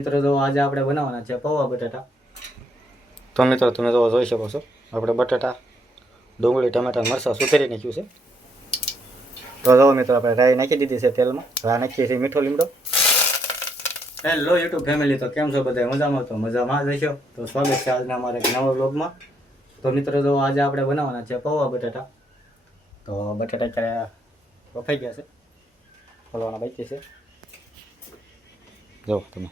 મિત્રો તો આજે આપણે બનાવવાના છે પૌવા બટાટા. તો મિત્રો તમે તો જોઈ શકો છો આપણે બટાટા ડુંગળી ટમેટા મરચાં સુધારી નાખ્યું છે. તો જો મિત્રો આપણે રાઈ નાખી દીધી છે તેલમાં. આ નાખીએ છીએ મીઠો લીમડો. હેલો યુટ્યુબ ફેમિલી, તો કેમ છો બધા? મજામાં? તો મજામાં જ હશો. તો સ્વાગત છે આજના અમારા એક નવા વ્લોગમાં. તો મિત્રો તો આજે આપણે બનાવવાના છે પૌવા બટાટા. તો બટાટા અત્યારે બફાઈ ગયા છે, ખોલવાના બાકી છે. જો તમે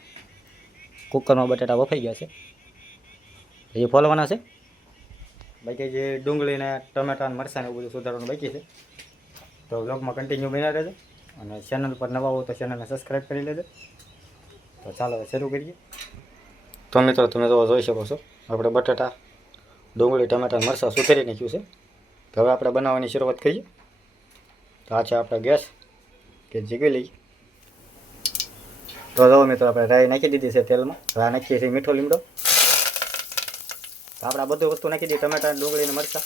કુકરમાં બટાટા બફાઈ ગયા છે, એ ફોલવાના છે. બાકી જે ડુંગળી ને ટમેટા મરચાં ને એવું બધું સુધારવાનું બાકી છે. તો વ્લોગમાં કન્ટિન્યુ બન્યા રહેજો અને ચેનલ પર નવા હો તો ચેનલને સબસ્ક્રાઈબ કરી લેજો. તો ચાલો શરૂ કરીએ. તો મિત્રો તમે તો જોઈ શકો છો આપણે બટાટા ડુંગળી ટમેટા મરચાં સુધારી નાખ્યું છે. તો હવે આપણે બનાવવાની શરૂઆત કરીએ. તો આ છે આપણે ગેસ કે જીગી લઈએ. તો જો મિત્રો આપણે રાઈ નાખી દીધી છે તેલમાં. આ નાખીએ છીએ મીઠો લીમડો. તો આપણે આ બધું વસ્તુ નાખી દઈએ, ટમેટા ડુંગળી ને મરચાં.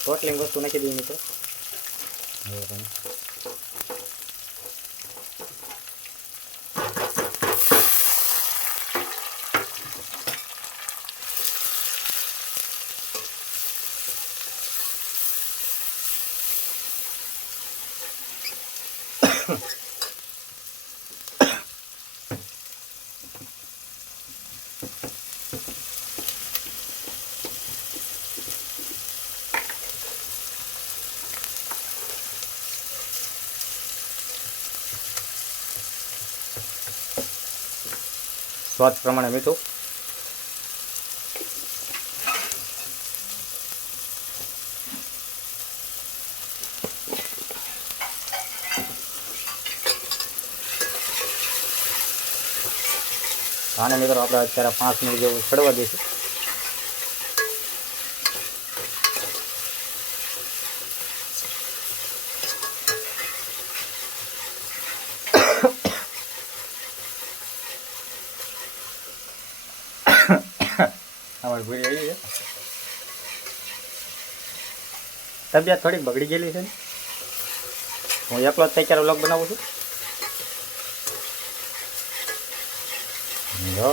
ટોટલી વસ્તુ નાખી દઈએ મિત્રો. સ્વાદ પ્રમાણે મીઠું. આને મિત્રો આપણે અત્યારે 5 મિનિટ જેવું ચડવા દઈશું. અમારી ભૂરી આવી છે. તબિયત થોડીક બગડી ગયેલી છે ને, હું એકલો જ અત્યારે વ્લોગ બનાવું છું. જો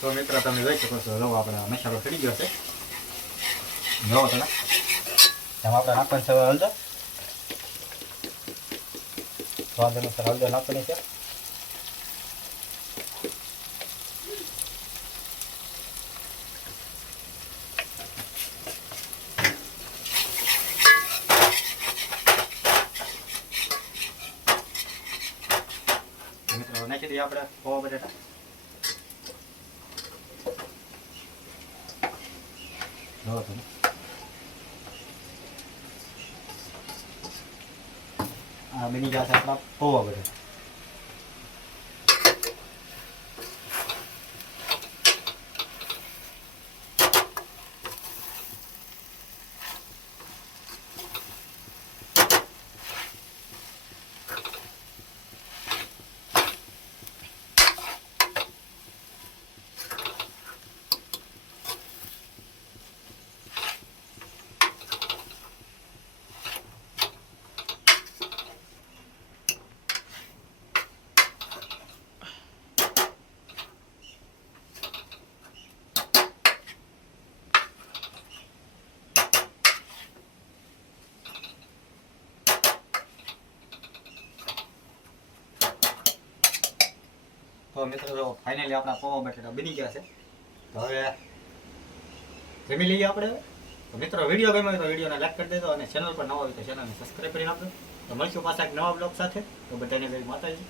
તો મિત્રો તમે જોઈ શકો છો, જો આપણે મસાલો ચડી ગયો છે. જોવો તમે, એમાં આપણે નાખવાની છે હળદર. સ્વાદ અનુસાર હળદર નાખવાની છે. મિત્રો નાખી દઈએ આપણે પૌવા બટાટા. આ બની ગયા છે આપણા પૌવા બટાટા. તો મિત્રો જો ફાઇનલી આપણા પૌવા બટાટા બની ગયા છે. તો હવે જમી લઈએ આપણે. તો મિત્રો વિડીયો ગમ્યો હોય તો વિડીયોને લાઈક કરી દેજો અને ચેનલ પર નવા હોય તો ચેનલને સબસ્ક્રાઈબ કરી નાખજો. તો મળશું પાછા એક નવા બ્લોગ સાથે. તો બધાને જય માતાજી.